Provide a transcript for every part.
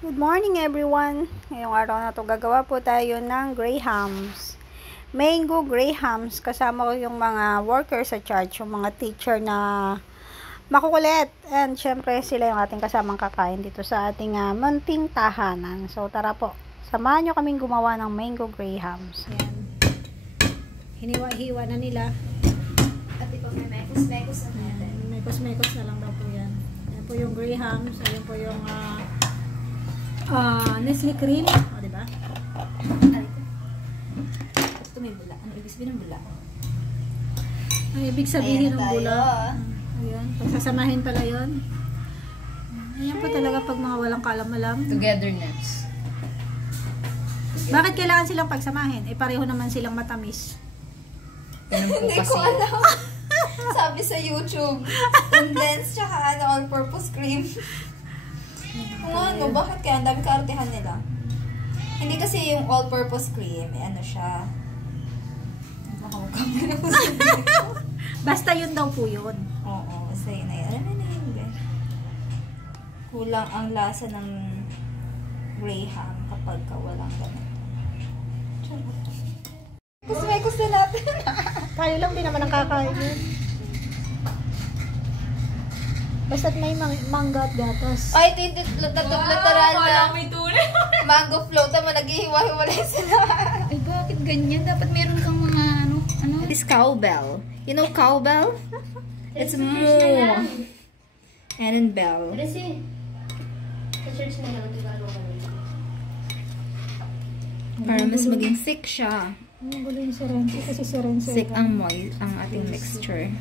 Good morning everyone! Ngayong araw na to gagawa po tayo ng grahams. Mango grahams. Kasama ko yung mga workers sa church, yung mga teacher na makukulit. And syempre sila yung ating kasamang kakain dito sa ating munting tahanan. So tara po, samahan nyo kaming gumawa ng mango grahams. Ayan. Hiniwa-hiwa na nila. At ito may mekos-mekos na natin. Mekos-mekos na lang daw po yan. Ayan po yung grahams. Ayan po yung Nestle cream. O, diba? Ito may bula. Ano ibig sabihin ng bula? Ang ibig sabihin ng Ayan bula. Ayan. Pagsasamahin pala yun. Ayan po talaga pag mga walang kalam-alam. Togetherness. Bakit kailangan silang pagsamahin? Eh, pareho naman silang matamis. Hindi ko alam. Sabi sa YouTube, condensed tsaka all-purpose cream. Ano, bakit kaya? Ang dami kaartihan nila. Hindi kasi yung all-purpose cream, eh, ano siya. Basta yun daw po yun. Oo, basta yun na yun. Alam mo na yun, Ben. Kulang ang lasa ng graham kapag walang ganito. Kusmekos na natin. Tayo lang din naman ang kakain yun. Basta't may mangga at gatas. Ay, ito literal na mango float naman, naghihiwa-hiwalay sila. Ay, bakit ganyan? Dapat meron kang mga ano? This cowbell. You know cowbell? It's more. And then bell. Kasi, sa church na lang, nagkakaroon kami. Para mas maging thick siya. Ang gulo yung sirense kasi sirense. Thick ang ating mixture.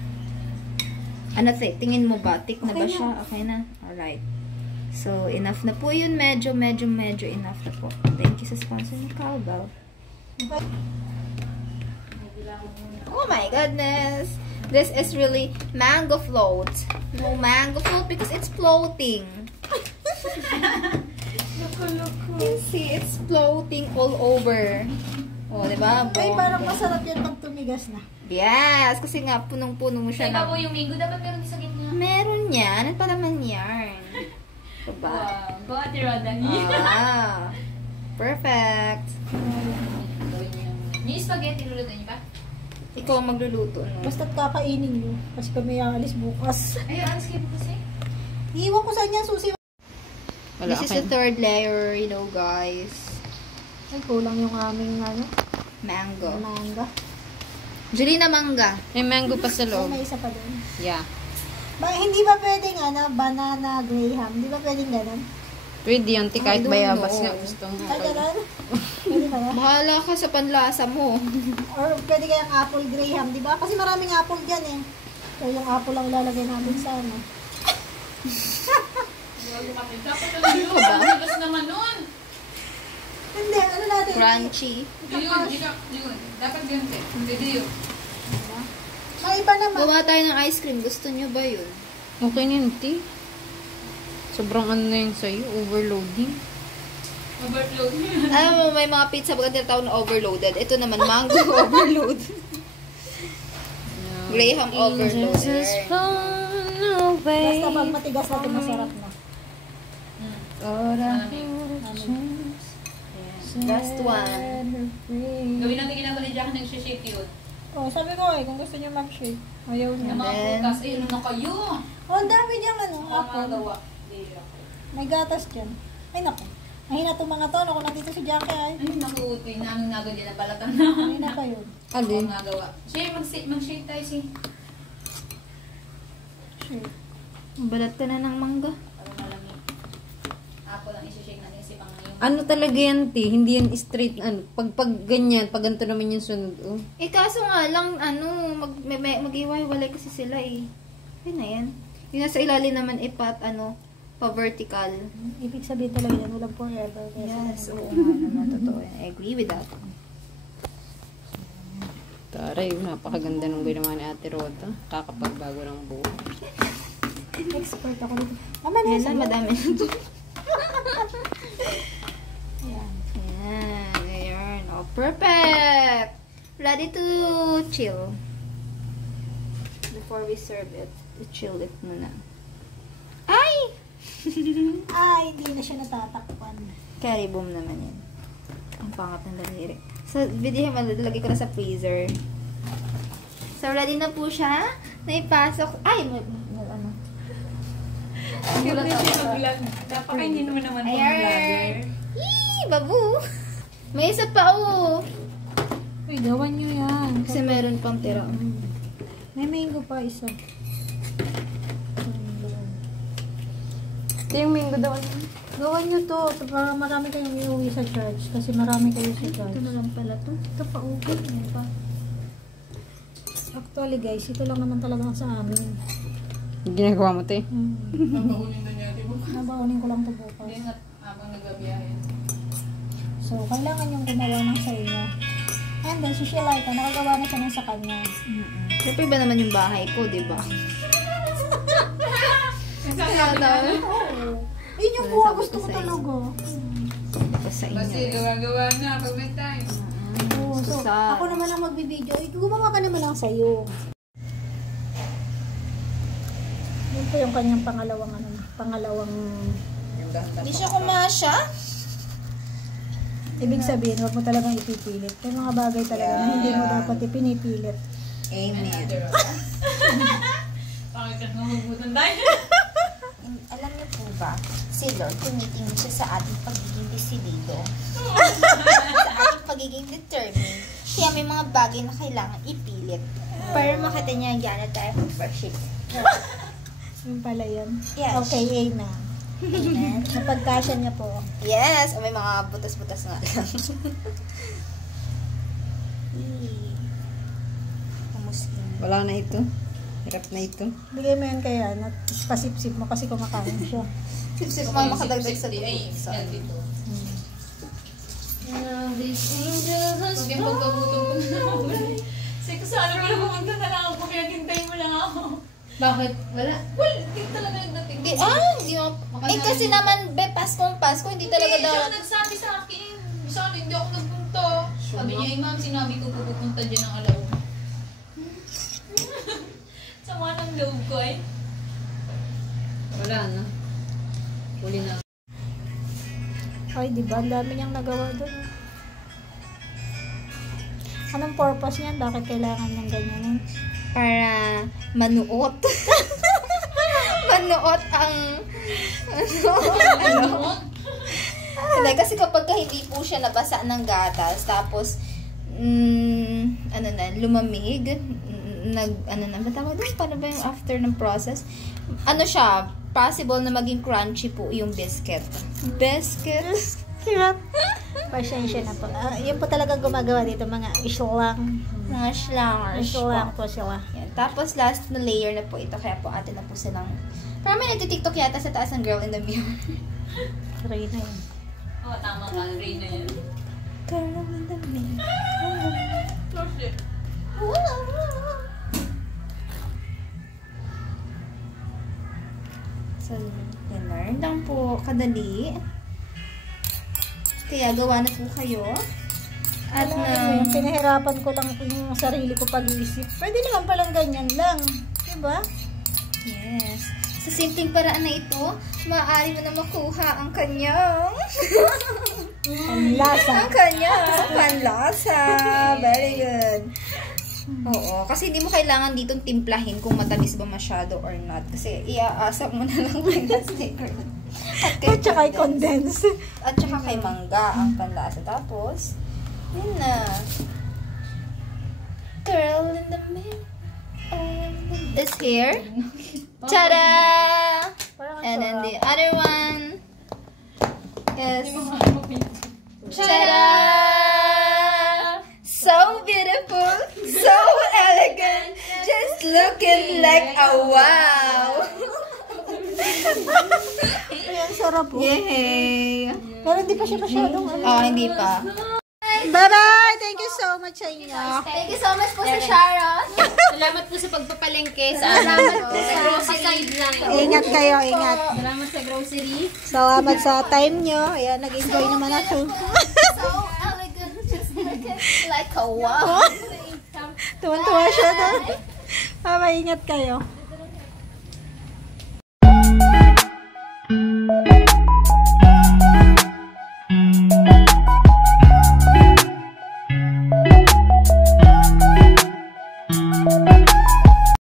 Ano, tingin mo ba? Thick na ba siya? Okay na? Alright. So, enough na po yun. Medyo enough na po. Thank you sa sponsor ng cowbell. Oh my goodness! This is really mango float. No mango float because it's floating. You see, it's floating all over. Oh, diba? Ay, parang masarap yan pag tumigas na. Yes! Kasi nga, punong-puno mo siya Kaya po yung mango, dapat meron din sa gitna. Meron yan. Ano pa naman yan? Diba? Wow, buhat ni Roda. Perfect. Yung spaghetti, luluto niyo pa? Ikaw ang magluluto, no? Basta't kakainin nyo. Kasi kami aalis bukas. Ay, alas kayo po kasi. Iiwan ko sa inyo susi. This is the third layer, you know, guys. Ay, kulang yung aming Mango. mangga. Julina mangga. May mango pa sa Oh, may isa pa doon. Yeah. Hindi ba pwedeng banana graham? Hindi ba pwedeng ganun? Pwede yan, kahit I don't bayabas know. nga gusto mo. Ay, ganun? Pwede ba na? Bahala ka sa panlasa mo. Or pwede kayang apple graham, di ba? Kasi maraming apple dyan eh. So, yung apple lang ilalagay natin sa ano. Dapat alam yun. Magas naman nun. Hindi, ano natin? Crunchy. Yun. Dapat ganun eh. Pwede yun. May iba naman. Gawa tayo ng ice cream. Gusto nyo ba yun? Okay na yun, T. Sobrang ano na yun sa'yo, overloading. Overload. Alam mo, may mga pizza baga tinatawag na overloaded. Ito naman, mango overload. Graham overload. Basta pag matigas natin, masarap na. Last one. Gawin natin ginagawa ni Jack nag-shake yun. Oh, sabi ko kung gusto niyo mag-shake. Ayaw niya. Yung mga then, putas, ayun na kayo. Oh, ang dami diyang apple. Gawa. May gatas dyan. Ay, naku. Mahina itong mga to. Ako nandito si Jackie ay. Ay, nakuti. Nanong nagod yan. Nabalatan na. Mahina pa yun. Alin? Ang nagawa. Shake, mag-shake tayo si. Shake. balat ka na ng mangga. Para malamig. Ako lang isi-shake natin si Pang ngayon. Ano talaga yan, T? Hindi yan straight, ano, pag ganyan, pag ganito naman yung sunod, oh. Eh, kaso nga lang, mag-iwa-iwalay kasi sila eh. Yun na yan. Yung nasa ilalim naman pa-vertical. Ibig sabihin talaga yan. Walang forever. Yes, oo nga naman. Totoo yan. I agree with that. Taray, napakaganda nung ginawa ni Ate Rota. Kakapagbago ng buhok. Expert ako dito. Tama na Yan yun. na, madami na ito. Ayan. Yan. Ayan. Oh, perfect! Ready to chill. Before we serve it, i-chill it muna. Ay! Ay, hindi na siya natatakpan. Carry boom naman yan. Ang pangat ng daliri. So, video malalagay ko na sa freezer. So, ready na po siya. Naipasok. Ay! Ano? Napakainin mo naman pang vlogger. Yee! Babu! May isa pa, oh! Uy, gawan nyo yan. Kasi meron pang tira. May mango pa isa. Ito yung mango daw. Gawan nyo to. Para marami kayong iuwi sa church. Kasi marami kayo sa church. Ito na lang pala to. Ito pa, okay. Ano pa? Actually guys, ito lang naman talaga sa amin. Ginagawa mo, te. Nabaunin na niya, di ba? Nabaunin ko lang to bukas. Hindi nga habang nagabiyahe. So, kailangan yung gumawa ng sa inyo. And then, si Shelaita, nakagawa na siya ng sa kanya. Siyempre ba naman yung bahay ko, di ba? Yun yung buha gusto ko talaga. Ito sa Kasi inyo. gawa-gawa na pag may time. Oo, so, ako naman ang magbibideo. Gumawa ka naman lang sa'yo. Yun po yung kanyang pangalawang Hindi siya kumasya? ibig sabihin, huwag mo talagang ipipilit. May mga bagay talaga na hindi mo dapat ipinipilit. Amen. Bakit ka namabutan tayo? Alam niyo po ba, si Lord tumitingin siya sa ating pagiging desidido. Sa ating pagiging determined. Kaya may mga bagay na kailangan ipilit. Para makita niya gano'n tayo mag-worship. Yun pala yun. Yes. Okay, amen. Amen. Napagkasya niya po. Yes! May mga butas-butas nga lang. Kamuskin. Wala na ito. Hirap na ito. Bigay mo yan kaya at pasipsip mo kasi kumakain siya. Sip-sip mga makadagdag sa Ay, butas. yan dito. These angels Huwag yung pagkagutom ko na naman. Kasi sana wala pumunta na lang ako. Kaya hintayin mo lang ako. Bakit? Wala. Well, hindi talaga nagdating. Hindi mo. Kasi naman, be, Pasko, hindi talaga Hindi, daw. siya nagsabi sa akin. Sana hindi ako nagpunta. Sabi niya, ma'am, sinabi ko pupunta dyan ng alaw. Sama ng loob ko eh. Wala na. Huli na. Ay, di ba? Ang dami niyang nagawa doon. Anong purpose niyan? Bakit kailangan niyang ganyanin? Para manuot. Manuot ang ano? Hindi, kasi kapag hindi po siya nabasa ng gatas, tapos lumamig, ba tawag doon? Paano ba yung after ng process? Ano siya, possible na maging crunchy po yung biscuit. Biscuit? Pasensya na po. Yun po talagang gumagawa dito, mga islang. Mga slangers Islang po. po sila. Yan. Tapos last na layer na po ito, kaya po atin na po silang, parang may nagtitiktok yata sa taas ng Girl in the Mirror. Try na yun. Oo, tama ka. Ray na yan. Girl in the Mirror. Close it. So, yan lang po kadali. Kaya gawa na po kayo. At Yung pinahirapan ko lang yung sarili ko pag-iisip. Pwede naman palang ganyan lang. Diba? yes. Sa simpleng paraan na ito, maaari mo na makuha ang kanyang Ang lasa. ang kanyang panlasa. Very good. Oo, kasi hindi mo kailangan ditong timplahin kung matamis ba masyado or not. Kasi iaasap mo na lang kay sticker. At saka i-condense. At saka kay mangga ang panlasa. Tapos, yun na. Girl in the mirror. Is here. Ta-da! And then the other one is ta-da! So beautiful, so elegant, just looking like a wow. Ay, ang sarap po. Yay! Pero hindi pa siya masyadong ano. Oh, hindi pa. Bye-bye! Thank you so much sa inyo. Thank you so much po sa Sharon. Salamat po sa pagpapalengke sa salamat po sa grocery lang. Ingat kayo, ingat. Salamat sa grocery. Salamat sa time nyo. Ayan, nag-enjoy naman ako. So elegant, just looking like a wow. Tuwan-tuwa siya doon. Bye-bye, ingat kayo.